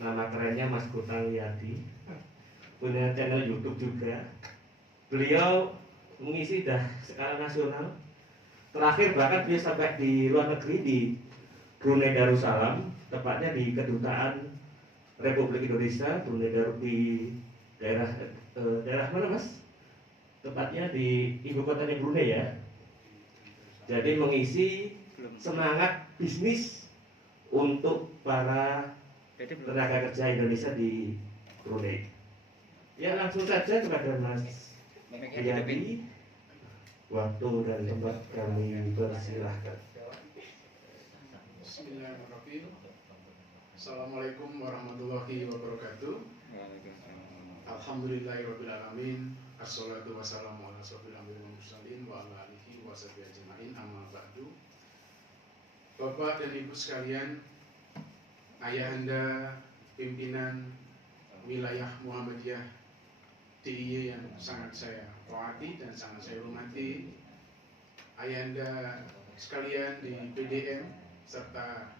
Nama kerennya Mas Gutang Wiyadi, punya channel YouTube juga. Beliau mengisi dah skala nasional. Terakhir bahkan dia sampai di luar negeri di Brunei Darussalam, tepatnya di Kedutaan Republik Indonesia Brunei di daerah daerah mana Mas? Tepatnya di ibu kotanya Brunei ya. Jadi mengisi semangat bisnis untuk para tenaga kerja Indonesia di Brunei. Ya langsung saja kepada Mas Wiyadi, waktu dan tempat kami persilahkan. Bismillahirrahmanirrahim. Assalamualaikum warahmatullahi wabarakatuh. Alhamdulillahirrahmanirrahim. Assalatu wassalamu ala asyrofil anbiya'i wal mursalin wa ala alihi wa sahbihi ajma'in, amma ba'du. Bapak dan Ibu sekalian, ayahanda pimpinan wilayah Muhammadiyah DIY yang sangat saya taati dan sangat saya hormati, ayahanda sekalian di PDM serta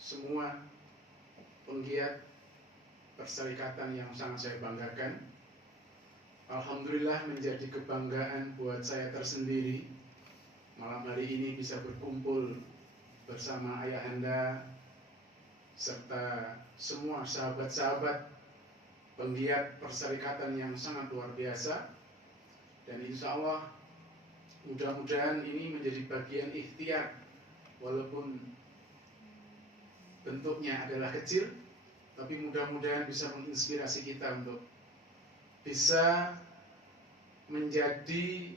semua penggiat perserikatan yang sangat saya banggakan. Alhamdulillah menjadi kebanggaan buat saya tersendiri malam hari ini bisa berkumpul bersama ayahanda serta semua sahabat-sahabat penggiat perserikatan yang sangat luar biasa. Dan insya Allah mudah-mudahan ini menjadi bagian ikhtiar, walaupun bentuknya adalah kecil, tapi mudah-mudahan bisa menginspirasi kita untuk bisa menjadi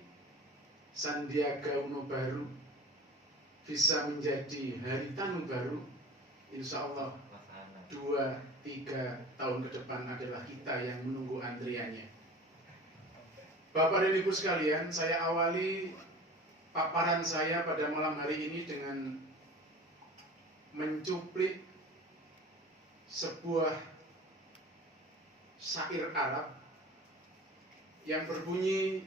Sandiaga Uno baru, bisa menjadi Haritanu baru. Insya Allah 2-3 tahun ke depan adalah kita yang menunggu antriannya. Bapak dan Ibu sekalian, saya awali paparan saya pada malam hari ini dengan mencuplik sebuah syair Arab yang berbunyi,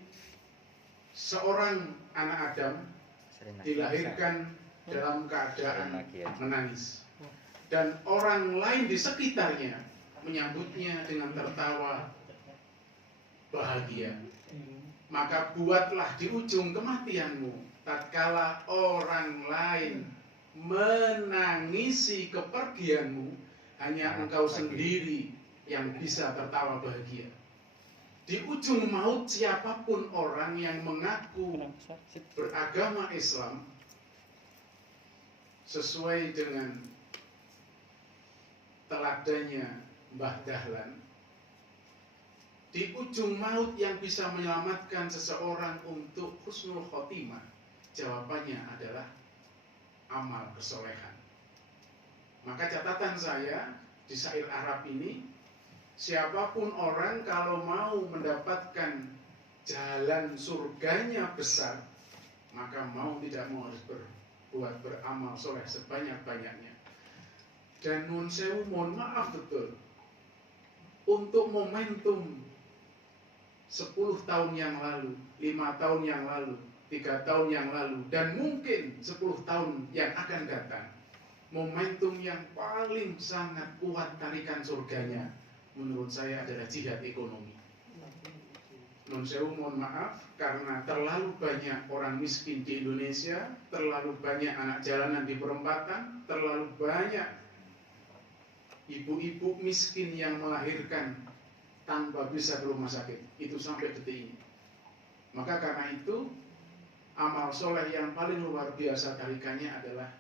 seorang anak Adam dilahirkan dalam keadaan menangis, dan orang lain di sekitarnya menyambutnya dengan tertawa bahagia. Maka buatlah di ujung kematianmu, tatkala orang lain menangisi kepergianmu, hanya engkau sendiri yang bisa tertawa bahagia. Di ujung maut, siapapun orang yang mengaku beragama Islam sesuai dengan teladannya Mbah Dahlan, di ujung maut yang bisa menyelamatkan seseorang untuk husnul khotimah, jawabannya adalah amal kesolehan. Maka catatan saya di syair Arab ini, siapapun orang kalau mau mendapatkan jalan surganya besar, maka mau tidak mau harus berbuat beramal soleh sebanyak-banyaknya. Dan nun sewu, mohon maaf betul, untuk momentum 10 tahun yang lalu, 5 tahun yang lalu, 3 tahun yang lalu, dan mungkin 10 tahun yang akan datang, momentum yang paling sangat kuat tarikan surganya menurut saya adalah jihad ekonomi. Nun sewu, mohon maaf, karena terlalu banyak orang miskin di Indonesia, terlalu banyak anak jalanan di perempatan, terlalu banyak ibu-ibu miskin yang melahirkan tanpa bisa ke rumah sakit, itu sampai detik ini. Maka karena itu, amal soleh yang paling luar biasa tarikannya adalah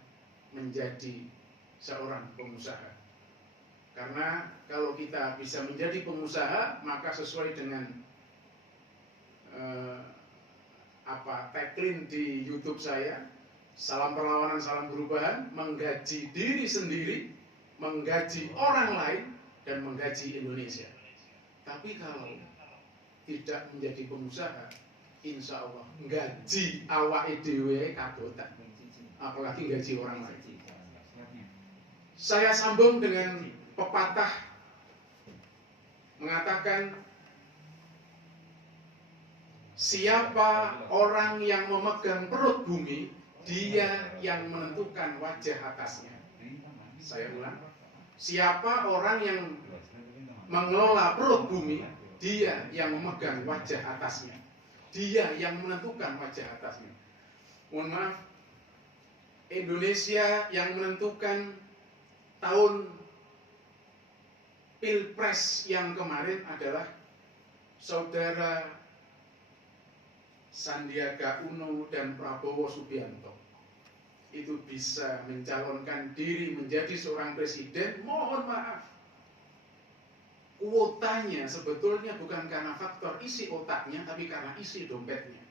menjadi seorang pengusaha. Karena kalau kita bisa menjadi pengusaha, maka sesuai dengan tagline di YouTube saya, salam perlawanan, salam perubahan, menggaji diri sendiri, menggaji orang lain, dan menggaji Indonesia. Tapi kalau tidak menjadi pengusaha, insya Allah gaji awake dhewe kabotan, apalagi gaji orang lain. Saya sambung dengan pepatah mengatakan, siapa orang yang memegang perut bumi, dia yang menentukan wajah atasnya. Saya ulang, Siapa orang yang mengelola perut bumi, dia yang memegang wajah atasnya. Dia yang menentukan wajah atasnya. Mohon maaf, Indonesia yang menentukan tahun Pilpres yang kemarin adalah saudara Sandiaga Uno dan Prabowo Subianto. Itu bisa mencalonkan diri menjadi seorang presiden, mohon maaf, kuotanya sebetulnya bukan karena faktor isi otaknya, tapi karena isi dompetnya.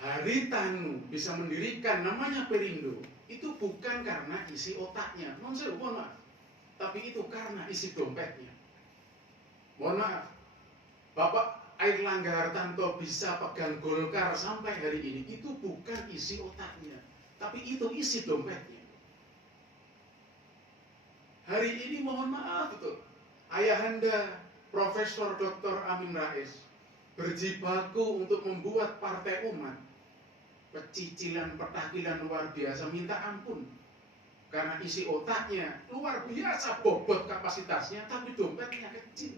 Haritanu bisa mendirikan namanya Perindo, itu bukan karena isi otaknya, mohon maaf, tapi itu karena isi dompetnya. Mohon maaf, Bapak Airlangga Hartarto bisa pegang Golkar sampai hari ini, itu bukan isi otaknya, tapi itu isi dompetnya. Hari ini mohon maaf betul, ayahanda Profesor Dr. Amin Rais berjibaku untuk membuat partai umat, pecicilan petakilan luar biasa, minta ampun. Karena isi otaknya luar biasa bobot kapasitasnya, tapi dompetnya kecil.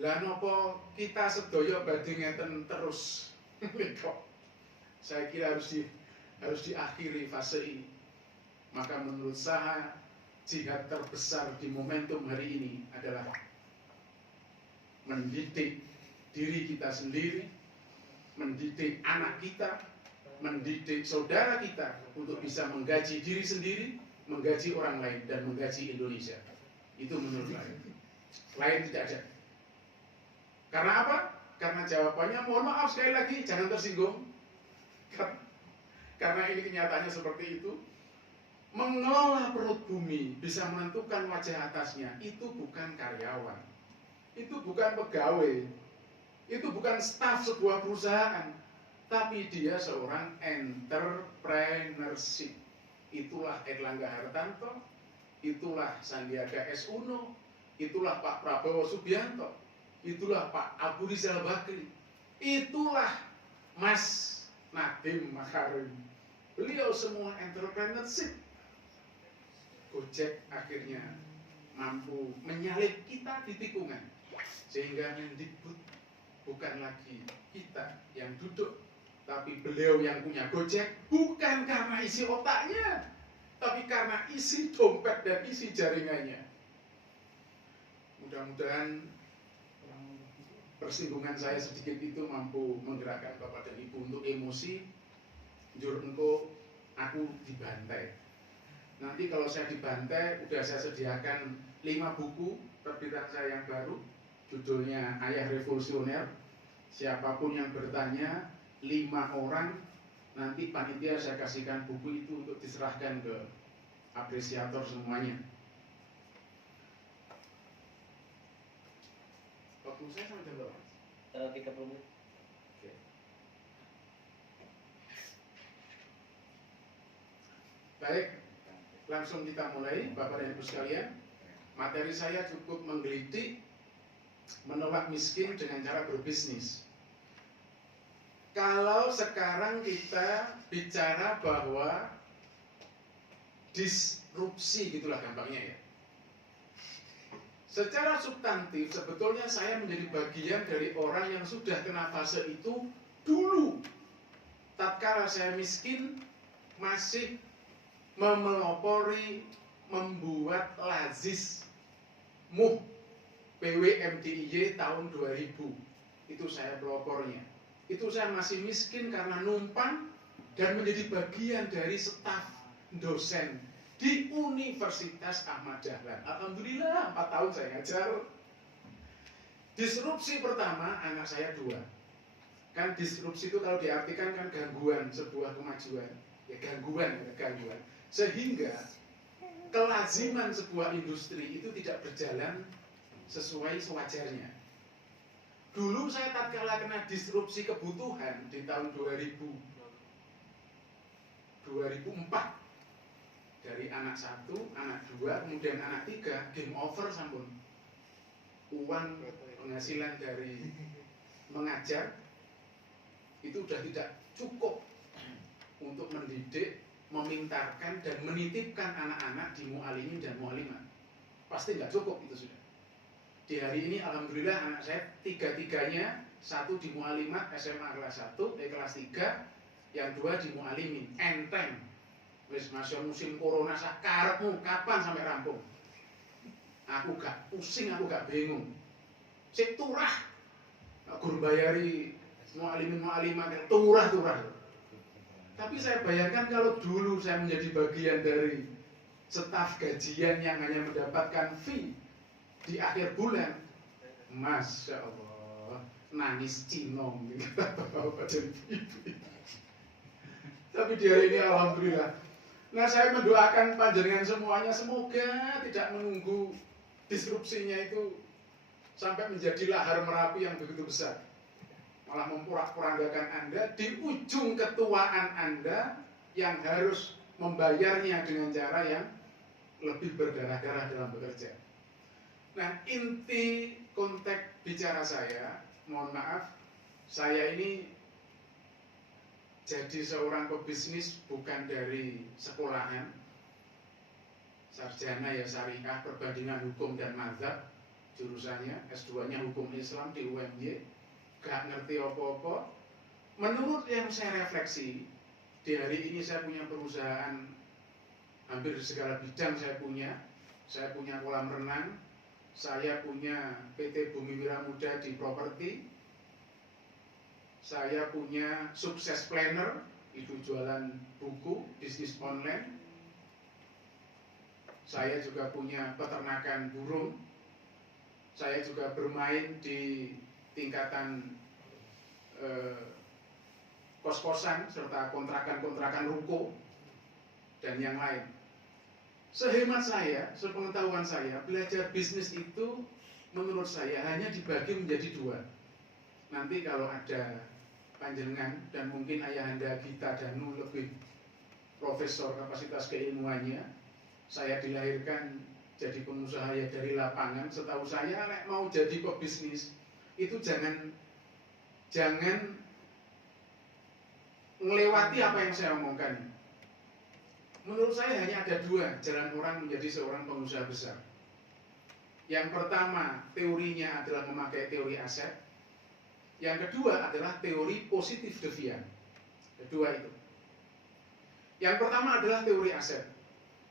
Lah nopo kita sedaya badhe ngeten terus. Kok saya kira harus diakhiri fase ini. Maka menurut saya jihad terbesar di momentum hari ini adalah mendidik diri kita sendiri, mendidik anak kita, mendidik saudara kita untuk bisa menggaji diri sendiri, menggaji orang lain, dan menggaji Indonesia. Itu menurut saya. Lain tidak ada. Karena apa? Karena jawabannya, mohon maaf sekali lagi, jangan tersinggung. Karena ini kenyataannya seperti itu. Mengelola perut bumi, bisa menentukan wajah atasnya, itu bukan karyawan, itu bukan pegawai, itu bukan staf sebuah perusahaan, tapi dia seorang entrepreneurship. Itulah Airlangga Hartarto, itulah Sandiaga Uno, itulah Pak Prabowo Subianto, itulah Pak Abu Rizal Bakri, itulah Mas Nadiem Makarim. Beliau semua entrepreneurship. Gojek akhirnya mampu menyalip kita di tikungan, sehingga Mendikbud bukan lagi kita yang duduk, tapi beliau yang punya Gojek, bukan karena isi otaknya, tapi karena isi dompet dan isi jaringannya. Mudah-mudahan persinggungan saya sedikit itu mampu menggerakkan Bapak dan Ibu untuk emosi. Jur engko aku dibantai. Nanti kalau saya dibantai, udah saya sediakan 5 buku terbitan saya yang baru, judulnya Ayah Revolusioner. Siapapun yang bertanya, 5 orang, nanti panitia saya kasihkan buku itu untuk diserahkan ke apresiator semuanya. Waktu saya sampai jam berapa? 30 menit. Oke. Baik, langsung kita mulai, Bapak dan Ibu sekalian. Materi saya cukup menggelitik menolak miskin dengan cara berbisnis. Kalau sekarang kita bicara bahwa disrupsi, gitulah gampangnya ya. Secara substantif sebetulnya saya menjadi bagian dari orang yang sudah kena fase itu dulu. Tatkala saya miskin, masih memelopori, membuat lazis PWMDIY tahun 2000. Itu saya pelopornya. Itu saya masih miskin karena numpang dan menjadi bagian dari staf dosen di Universitas Ahmad Dahlan. Alhamdulillah 4 tahun saya ngajar. Disrupsi pertama anak saya 2. Kan disrupsi itu kalau diartikan kan gangguan sebuah kemajuan. Ya gangguan. Sehingga kelaziman sebuah industri itu tidak berjalan sesuai sewajarnya. Dulu saya tatkala kena disrupsi kebutuhan di tahun 2004, dari anak 1, anak 2, kemudian anak 3, game over sampun. Uang penghasilan dari mengajar itu sudah tidak cukup untuk mendidik, memintarkan dan menitipkan anak-anak di mu'alimin dan mu'alimat. Pasti nggak cukup itu sudah. Di hari ini alhamdulillah anak saya tiga-tiganya, satu di mu'alimat SMA kelas 1, kelas 3, yang dua di mu'alimin. Enteng. Wis masih musim corona sakarepmu kapan sampai rampung? Aku gak pusing, aku gak bingung. Sik turah. Guru bayari mu'alimin mu'alimat turah-turah. Tapi saya bayangkan kalau dulu saya menjadi bagian dari staf gajian yang hanya mendapatkan fee di akhir bulan, Masya Allah, nangis cinong kata bapak dan ibu. Tapi di hari ini alhamdulillah. Nah, saya mendoakan panjenengan semuanya semoga tidak menunggu disrupsinya itu sampai menjadi lahar Merapi yang begitu besar, malah memporak-porandakan Anda di ujung ketuaan Anda yang harus membayarnya dengan cara yang lebih berdarah-darah dalam bekerja. Nah, inti konteks bicara saya, mohon maaf, saya ini jadi seorang pebisnis bukan dari sekolahan, sarjana ya syariah, perbandingan hukum dan mazhab, jurusannya S2-nya hukum Islam di UMY, gak ngerti apa-apa. Menurut yang saya refleksi, di hari ini saya punya perusahaan hampir di segala bidang saya punya kolam renang, saya punya PT Bumi Wira Muda di properti, saya punya sukses planner, itu jualan buku, bisnis online, saya juga punya peternakan burung, saya juga bermain di tingkatan kos-kosan serta kontrakan-kontrakan ruko dan yang lain. Sehemat saya, sepengetahuan saya, belajar bisnis itu menurut saya hanya dibagi menjadi dua. Nanti kalau ada panjenengan dan mungkin ayahanda Gita Danu lebih profesor kapasitas keilmuannya, saya dilahirkan jadi pengusaha ya dari lapangan. Setahu saya, mau jadi pebisnis itu jangan melewati apa yang saya omongkan. Menurut saya hanya ada dua jalan orang menjadi seorang pengusaha besar. Yang pertama, teorinya adalah memakai teori aset. Yang kedua adalah teori positif devian. Kedua itu. Yang pertama adalah teori aset.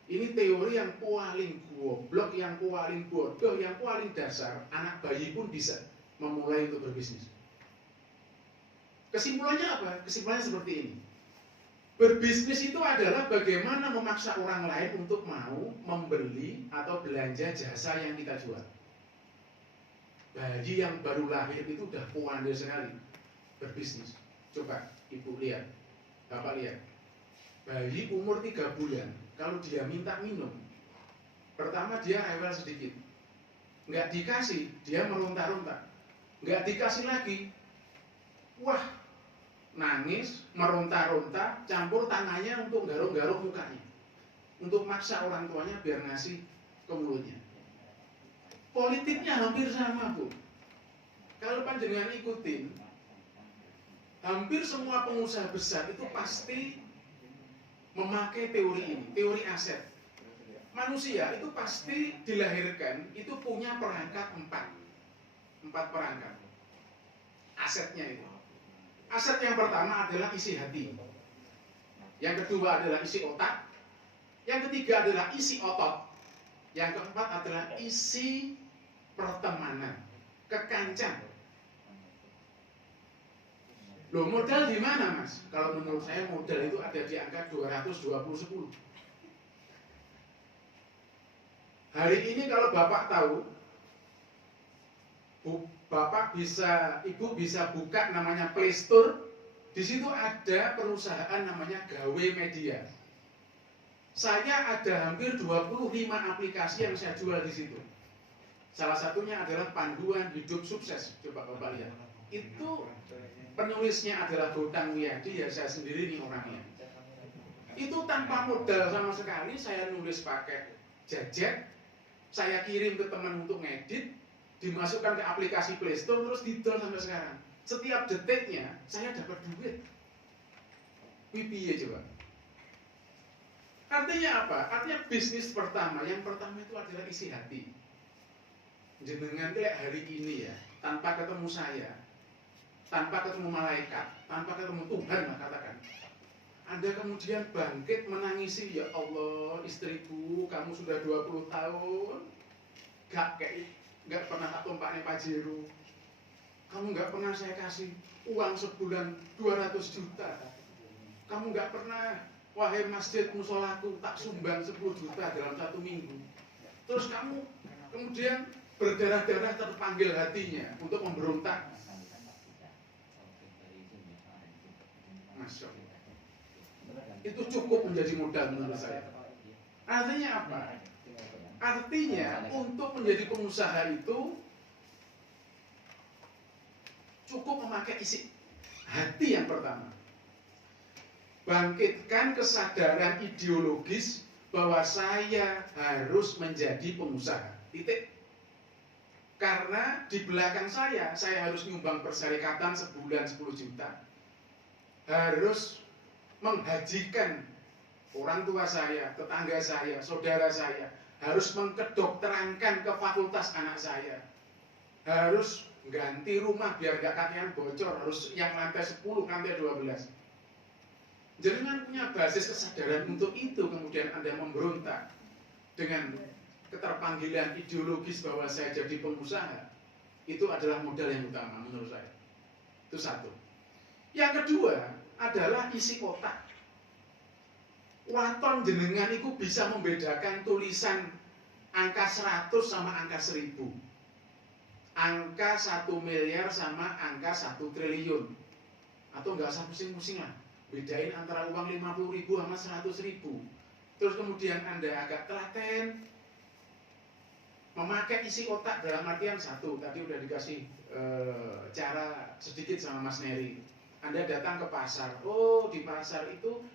Ini teori yang paling goblok, yang paling bodoh, yang paling dasar. Anak bayi pun bisa memulai untuk berbisnis. Kesimpulannya apa? Kesimpulannya seperti ini. Berbisnis itu adalah bagaimana memaksa orang lain untuk mau membeli atau belanja jasa yang kita jual. Bayi yang baru lahir itu udah pandai sekali berbisnis. Coba ibu lihat, bapak lihat. Bayi umur 3 bulan, kalau dia minta minum, pertama dia rewel sedikit. Nggak dikasih, dia meronta-ronta. Nggak dikasih lagi, wah, nangis, meronta-ronta, campur tangannya untuk garuk-garuk mukanya, untuk maksa orang tuanya biar ngasih ke mulutnya. Politiknya hampir sama, Bu. Kalau panjenengan ikutin, hampir semua pengusaha besar itu pasti memakai teori ini, teori aset. Manusia itu pasti dilahirkan itu punya perangkat 4 perangkat asetnya itu. Aset yang pertama adalah isi hati, yang kedua adalah isi otak, yang ketiga adalah isi otot, yang keempat adalah isi pertemanan, kekancan. Loh, modal di mana, Mas? Kalau menurut saya modal itu ada di angka 220-10. Hari ini kalau Bapak tahu, Bapak bisa, Ibu bisa buka namanya Play Store. Di situ ada perusahaan namanya Gawe Media. Saya ada hampir 25 aplikasi yang saya jual di situ. Salah satunya adalah panduan hidup sukses. Coba Bapak lihat. Itu penulisnya adalah Botang Wiyadi, ya saya sendiri nih orangnya. Itu tanpa modal sama sekali, saya nulis pakai Jajet, saya kirim ke teman untuk ngedit, dimasukkan ke aplikasi Play Store, terus didol sampai sekarang. Setiap detiknya saya dapat duit. Pipiye coba. Artinya apa? Artinya bisnis pertama, yang pertama itu adalah isi hati. Jenengan kayak hari ini ya, tanpa ketemu saya, tanpa ketemu malaikat, tanpa ketemu Tuhan lah katakan, Anda kemudian bangkit menangisi, ya Allah, istriku, kamu sudah 20 tahun, gak pernah tak tumpaknya Pajero. Kamu gak pernah saya kasih uang sebulan 200 juta. Kamu gak pernah, wahai masjid musolaku, tak sumbang 10 juta dalam 1 minggu. Terus kamu kemudian berdarah-darah terpanggil hatinya untuk memberontak. Masya Allah. Itu cukup menjadi modal menurut saya. Artinya apa? Artinya untuk menjadi pengusaha itu cukup memakai isi hati yang pertama. Bangkitkan kesadaran ideologis bahwa saya harus menjadi pengusaha. Titik. Karena di belakang saya harus nyumbang persyarikatan sebulan 10 juta. Harus menghajikan orang tua saya, tetangga saya, saudara saya, harus mengkedokterankan ke fakultas anak saya, harus ganti rumah biar gak kakian bocor, harus yang lantai 10, lantai 12. Jangan punya basis kesadaran untuk itu, kemudian Anda memberontak dengan keterpanggilan ideologis bahwa saya jadi pengusaha. Itu adalah modal yang utama menurut saya. Itu satu. Yang kedua adalah isi otak. Waton jenengan itu bisa membedakan tulisan angka 100 sama angka 1000. Angka 1 miliar sama angka 1 triliun. Atau nggak usah pusing-pusing lah. Bedain antara uang 50.000 sama 100.000. Terus kemudian Anda agak telaten memakai isi otak dalam artian satu. Tadi udah dikasih cara sedikit sama Mas Neri. Anda datang ke pasar. Oh, di pasar itu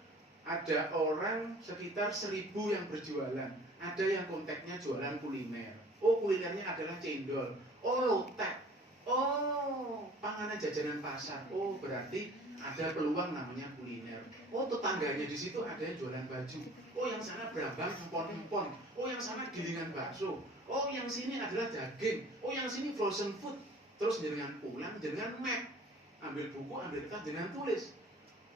ada orang sekitar 1000 yang berjualan. Ada yang kontaknya jualan kuliner. Oh, kulinernya adalah cendol. Oh, lotek. Oh, panganan jajanan pasar. Oh, berarti ada peluang namanya kuliner. Oh, tetangganya di situ ada yang jualan baju. Oh, yang sana berambang empon-empon. Oh, yang sana gilingan bakso. Oh, yang sini adalah daging. Oh, yang sini frozen food. Terus dengan pulang, dengan map. Ambil buku, ambil kertas, dengan tulis.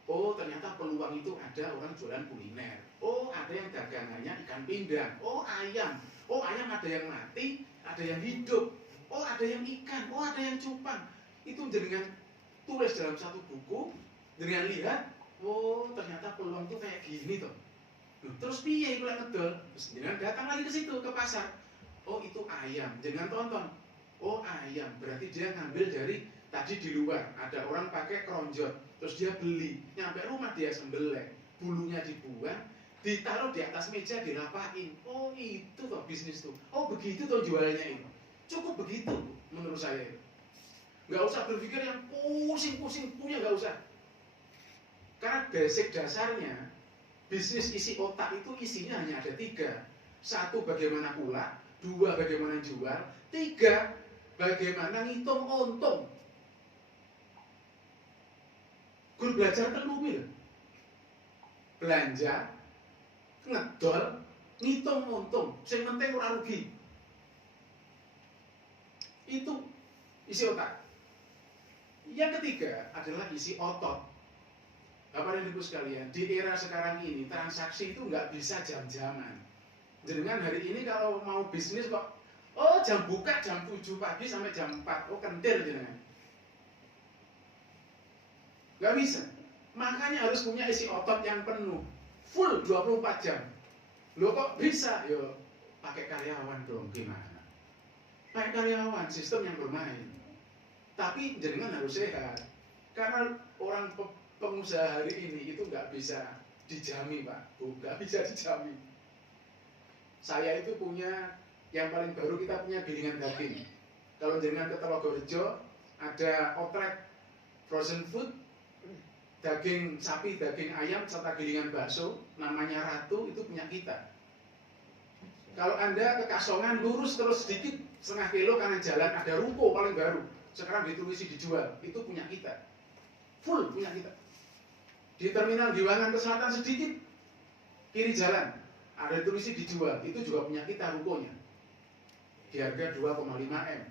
Oh, ternyata peluang itu ada orang jualan kuliner. Oh, ada yang dagangannya ikan pindang. Oh, ayam. Oh, ayam ada yang mati, ada yang hidup. Oh, ada yang ikan. Oh, ada yang cupang. Itu dengan tulis dalam satu buku, dengan lihat, oh, ternyata peluang itu kayak gini toh. Terus piye iku lek ngedol? Terus jenengan datang lagi ke situ ke pasar. Oh, itu ayam. Jangan tonton. Oh, ayam. Berarti dia ngambil dari tadi di luar ada orang pakai keronjot, terus dia beli, nyampe rumah dia sembelih, bulunya dibuang, ditaruh di atas meja dirapain. Oh, itu toh bisnis tuh. Oh, begitu toh jualannya itu. Cukup begitu menurut saya. Nggak usah berpikir yang pusing-pusing punya, nggak usah. Karena basic dasarnya bisnis isi otak itu isinya hanya ada 3. 1, bagaimana pula. 2, bagaimana jual. 3, bagaimana ngitung untung. Guru belajar telumil, belanja, ngedol, ngitung untung, yang penting ora rugi. Itu isi otak. Yang ketiga adalah isi otot. Bapak dan Ibu sekalian, di era sekarang ini transaksi itu nggak bisa jam-jaman. Jenengan hari ini kalau mau bisnis kok, oh jam buka jam 7 pagi sampai jam 4, oh kentir jenengan. Gak bisa. Makanya harus punya isi otot yang penuh, full 24 jam. Loh kok bisa? Yo pakai karyawan dong, gimana? Pakai karyawan, sistem yang bermain. Tapi jenengan harus sehat. Karena orang pengusaha hari ini itu nggak bisa dijamin, Pak. Nggak bisa dijamin. Saya itu punya, yang paling baru kita punya gilingan daging. Kalau jenengan ke Telogorejo, ada outlet frozen food, daging sapi, daging ayam, serta gilingan bakso, namanya Ratu, itu punya kita. Kalau Anda ke Kasongan, lurus terus sedikit, setengah kilo kanan jalan, ada ruko paling baru. Sekarang ditulisi dijual, itu punya kita. Full punya kita. Di terminal Giwangan ke selatan sedikit, kiri jalan ada tulis dijual, itu juga punya kita rukonya di harga 2,5 M.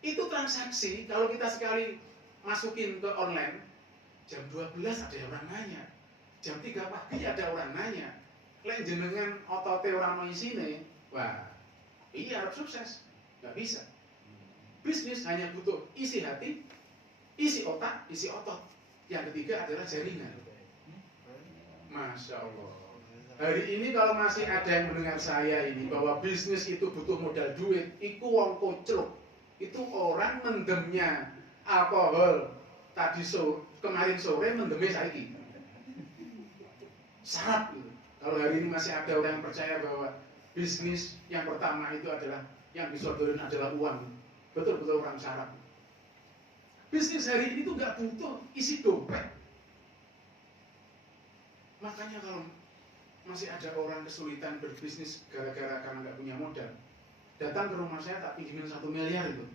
Itu transaksi kalau kita sekali masukin ke online, jam 12 ada orang nanya, jam 3 pagi ada orang nanya, lek jenengan otote orang mau isine, wah iya harus sukses, nggak bisa. Bisnis hanya butuh isi hati, isi otak, isi otot. Yang ketiga adalah jaringan. Masya Allah. Hari ini kalau masih ada yang mendengar saya ini bahwa bisnis itu butuh modal duit, itu wong koclok. Itu orang mendemnya alkohol kemarin sore mendemnya saiki. Sarap gitu. Kalau hari ini masih ada orang yang percaya bahwa bisnis yang pertama itu adalah yang disodorin adalah uang, betul-betul orang sarap. Bisnis hari ini tuh nggak butuh isi dompet. Makanya kalau masih ada orang kesulitan berbisnis gara-gara karena nggak punya modal, datang ke rumah saya tak pinjemin 1 miliar itu.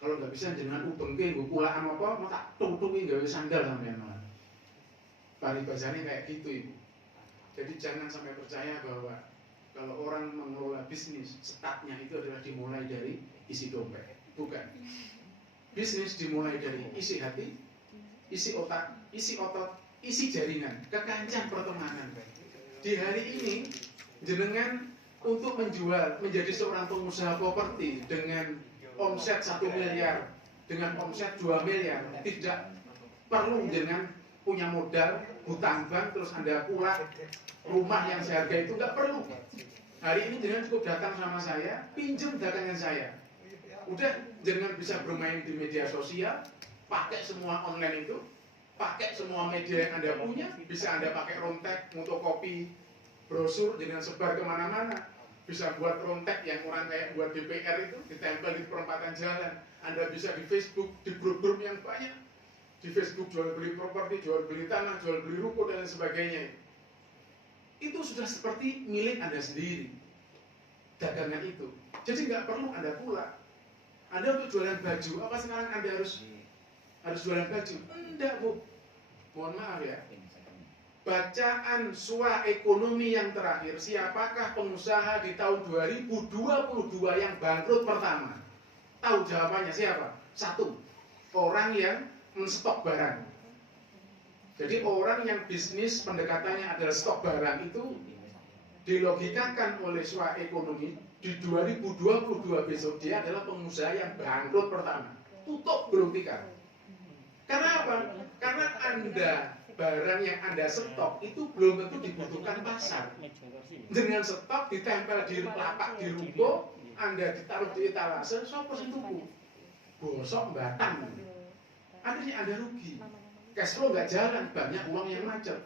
Kalau nggak bisa jangan ubengke, gue pulaan apa, mau tak tutupi nggak bisa sandal sampean malah. Paribasanya kayak gitu ibu. Jadi jangan sampai percaya bahwa kalau orang mengelola bisnis, startnya itu adalah dimulai dari isi dompet. Bukan. Bisnis dimulai dari isi hati, isi otak, isi otot, isi jaringan, kekancan pertemanan. Di hari ini, jenengan untuk menjadi seorang pengusaha properti dengan omset 1 miliar, dengan omset 2 miliar, tidak perlu jenengan punya modal, hutang bank, terus Anda pula rumah yang seharga itu, nggak perlu. Hari ini jenengan cukup datang sama saya, pinjam dagangan saya. Udah jangan bisa bermain di media sosial, pakai semua online itu, pakai semua media yang Anda punya, bisa Anda pakai rontek, fotokopi, brosur, jangan sebar kemana-mana. Bisa buat rontek yang orang kayak buat DPR itu, ditempel di perempatan jalan. Anda bisa di Facebook, di grup-grup yang banyak. Di Facebook jual beli properti, jual beli tanah, jual beli ruko, dan lain sebagainya. Itu sudah seperti milik Anda sendiri, dagangan itu. Jadi nggak perlu Anda pula. Anda untuk jualan baju, apa sekarang Anda harus jualan baju? Enggak bu, mohon maaf ya. Bacaan SWA ekonomi yang terakhir, siapakah pengusaha di tahun 2022 yang bangkrut pertama? Tahu jawabannya siapa? 1, orang yang menstok barang. Jadi orang yang bisnis pendekatannya adalah stok barang itu dilogikakan oleh SWA ekonomi di 2022 besok dia adalah pengusaha yang bangkrut pertama. Tutup belum tikar. Karena apa? Karena Anda barang yang Anda stok itu belum tentu dibutuhkan pasar. Dengan stok ditempel di lapak di ruko, Anda ditaruh di etalase, sopo sing tuku? Bosok batang. Akhirnya Anda rugi. Cash flow nggak jalan, banyak uang yang macet.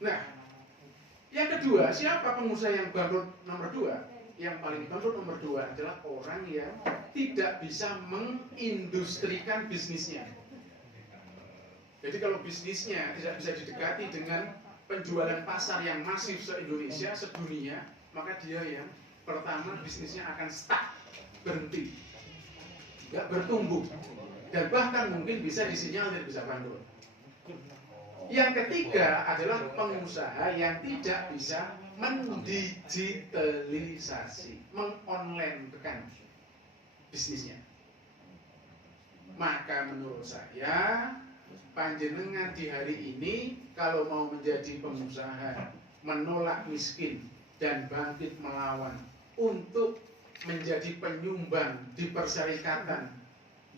Nah, yang kedua, siapa pengusaha yang bangkrut nomor 2? Yang paling bangkrut nomor 2 adalah orang yang tidak bisa mengindustrikan bisnisnya. Jadi kalau bisnisnya tidak bisa didekati dengan penjualan pasar yang masif se-Indonesia, sedunia, maka dia yang pertama bisnisnya akan stuck, berhenti, nggak bertumbuh, dan bahkan mungkin bisa disinyalir bisa bangkrut. Yang ketiga adalah pengusaha yang tidak bisa mendigitalisasi, mengonlinekan bisnisnya. Maka menurut saya, panjenengan di hari ini kalau mau menjadi pengusaha, menolak miskin dan bangkit melawan untuk menjadi penyumbang di perserikatan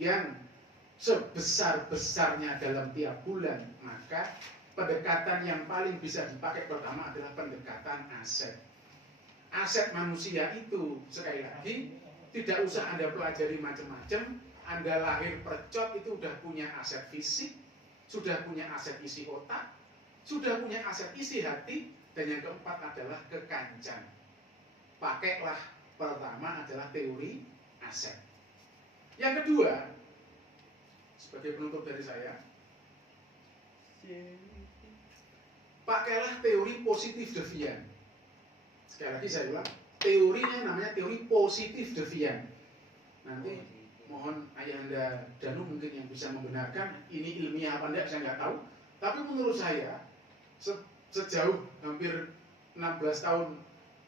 yang sebesar-besarnya dalam tiap bulan, maka pendekatan yang paling bisa dipakai pertama adalah pendekatan aset. Aset manusia itu, sekali lagi, tidak usah Anda pelajari macam-macam. Anda lahir percot itu sudah punya aset fisik, sudah punya aset isi otak, sudah punya aset isi hati, dan yang keempat adalah kekancan. Pakailah pertama adalah teori aset. Yang kedua, sebagai penutup dari saya, pakailah teori positif devian. Sekali lagi saya ulang, teorinya namanya teori positif devian. Nanti mohon Ayahanda Danu mungkin yang bisa membenarkan ini ilmiah apa enggak saya nggak tahu, tapi menurut saya sejauh hampir 16 tahun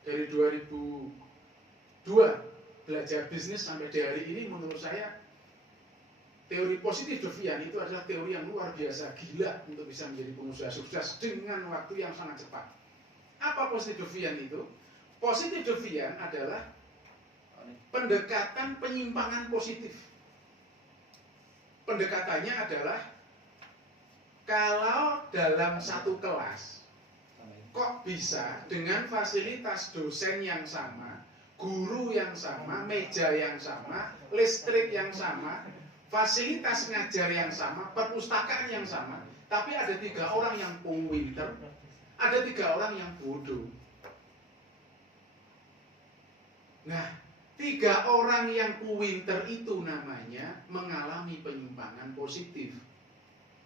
dari 2002 belajar bisnis sampai di hari ini, menurut saya teori positif Devian itu adalah teori yang luar biasa gila untuk bisa menjadi pengusaha sukses dengan waktu yang sangat cepat. Apa positif Devian itu? Positif Devian adalah pendekatan penyimpangan positif. Pendekatannya adalah kalau dalam satu kelas kok bisa dengan fasilitas dosen yang sama, guru yang sama, meja yang sama, listrik yang sama, fasilitas ngajar yang sama, perpustakaan yang sama, tapi ada 3 orang yang pinter, ada 3 orang yang bodoh. Nah, 3 orang yang pinter itu namanya mengalami penyimpangan positif.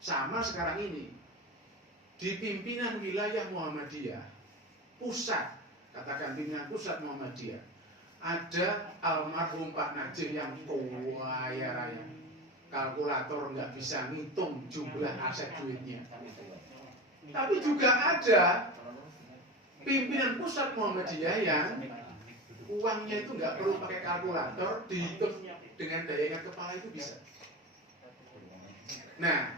Sama sekarang ini, di pimpinan wilayah Muhammadiyah, pusat, katakan pimpinan pusat Muhammadiyah, ada almarhum Pak Najib yang kaya raya. Kalkulator nggak bisa ngitung jumlah aset duitnya. Tapi juga ada pimpinan pusat Muhammadiyah yang uangnya itu nggak perlu pakai kalkulator, dihitung dengan daya ingat kepala itu bisa. Nah,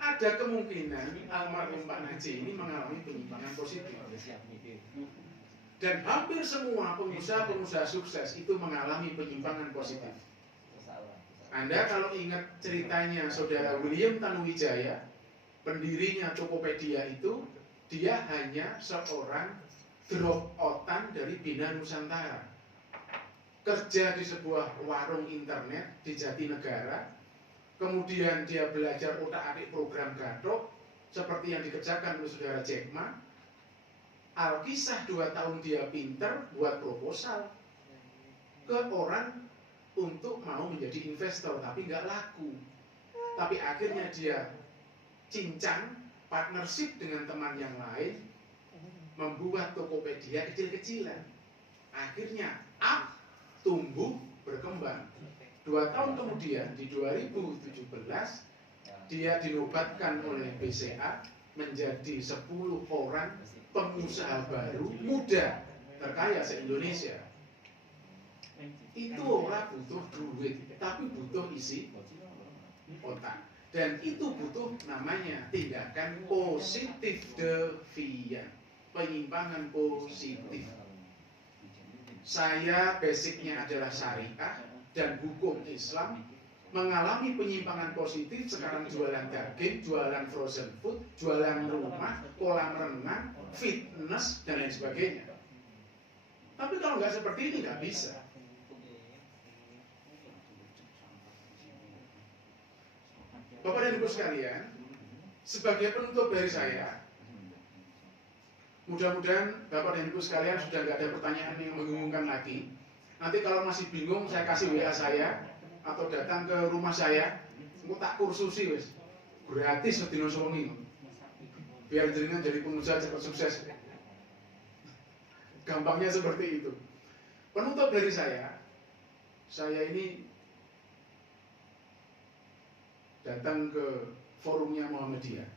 ada kemungkinan almarhum Pak Najib ini mengalami penyimpangan positif. Dan hampir semua pengusaha-pengusaha sukses itu mengalami penyimpangan positif. Anda kalau ingat ceritanya saudara William Tanuwijaya, pendirinya Tokopedia itu, dia hanya seorang drop out-an dari Bina Nusantara. Kerja di sebuah warung internet di Jatinegara, kemudian dia belajar otak-atik program Gathok, seperti yang dikerjakan oleh saudara Jack Ma. Alkisah 2 tahun dia pinter buat proposal ke orang untuk mau menjadi investor, tapi nggak laku. Tapi akhirnya dia cincang partnership dengan teman yang lain, membuat Tokopedia kecil-kecilan. Akhirnya tumbuh, berkembang. 2 tahun kemudian di 2017 dia dinobatkan oleh BCA menjadi 10 orang pengusaha baru muda terkaya se-Indonesia. Itu orang butuh duit, tapi butuh isi otak. Dan itu butuh namanya tindakan positif devian, penyimpangan positif. Saya basicnya adalah syariah dan hukum Islam, mengalami penyimpangan positif, sekarang jualan daging, jualan frozen food, jualan rumah, kolam renang, fitness, dan lain sebagainya. Tapi kalau nggak seperti ini nggak bisa. Bapak dan Ibu sekalian, sebagai penutup dari saya, mudah-mudahan Bapak dan Ibu sekalian sudah nggak ada pertanyaan yang membingungkan lagi. Nanti kalau masih bingung, saya kasih WA saya atau datang ke rumah saya, aku tak kursusi wes, gratis sedino songi, biar jenengan jadi pengusaha cepat sukses. Gampangnya seperti itu. Penutup dari saya ini datang ke forumnya Muhammadiyah,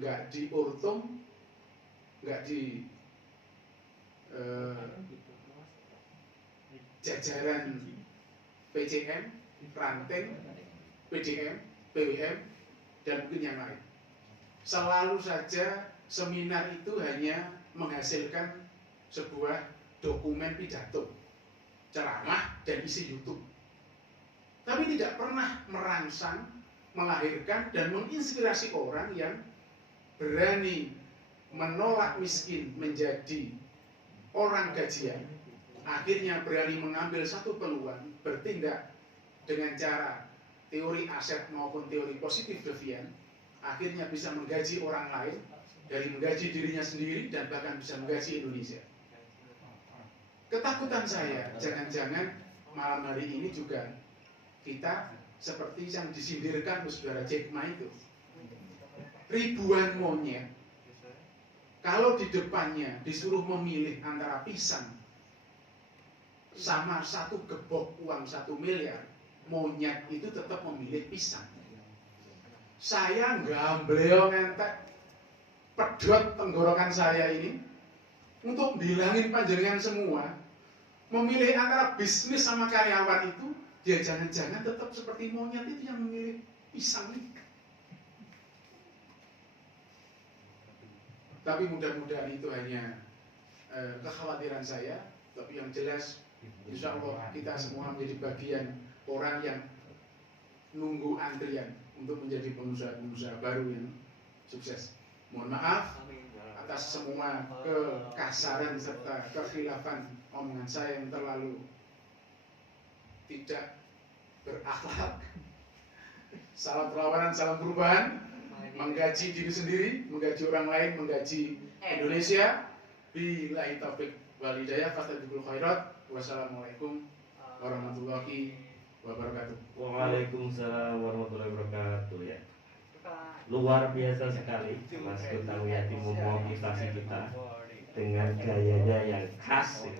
nggak di Ortum, nggak di jajaran PCM, ranting, PDM, PWM, dan mungkin yang lain. Selalu saja seminar itu hanya menghasilkan sebuah dokumen pidato, ceramah, dan isi YouTube. Tapi tidak pernah merangsang, melahirkan, dan menginspirasi orang yang berani menolak miskin menjadi orang gajian. Akhirnya berani mengambil satu peluang, bertindak dengan cara teori aset maupun teori positif devian. Akhirnya bisa menggaji orang lain, dari menggaji dirinya sendiri, dan bahkan bisa menggaji Indonesia. Ketakutan saya, jangan-jangan malam hari ini juga kita seperti yang disindirkan oleh saudara Jack Ma itu. Ribuan monyet, kalau di depannya disuruh memilih antara pisang sama satu gebok uang 1 miliar, monyet itu tetap memilih pisang. Saya gambleo ngentek pedot tenggorokan saya ini untuk bilangin panjenengan semua, memilih antara bisnis sama karyawan itu, ya jangan-jangan tetap seperti monyet itu yang memilih pisang ini. Tapi mudah-mudahan itu hanya kekhawatiran saya. Tapi yang jelas, insya Allah kita semua menjadi bagian orang yang nunggu antrian untuk menjadi pengusaha-pengusaha baru yang sukses. Mohon maaf atas semua kekasaran serta kekhilafan omongan saya yang terlalu tidak berakhlak. Salam perlawanan, salam perubahan, menggaji diri sendiri, menggaji orang lain, menggaji Indonesia. Billahi taufik wal hidayah, fastabiqul khairat. Wassalamualaikum warahmatullahi wabarakatuh. Waalaikumsalam warahmatullahi wabarakatuh ya. Luar biasa sekali Mas Kutang Yati memotivasi kita dengan gayanya yang khas ya.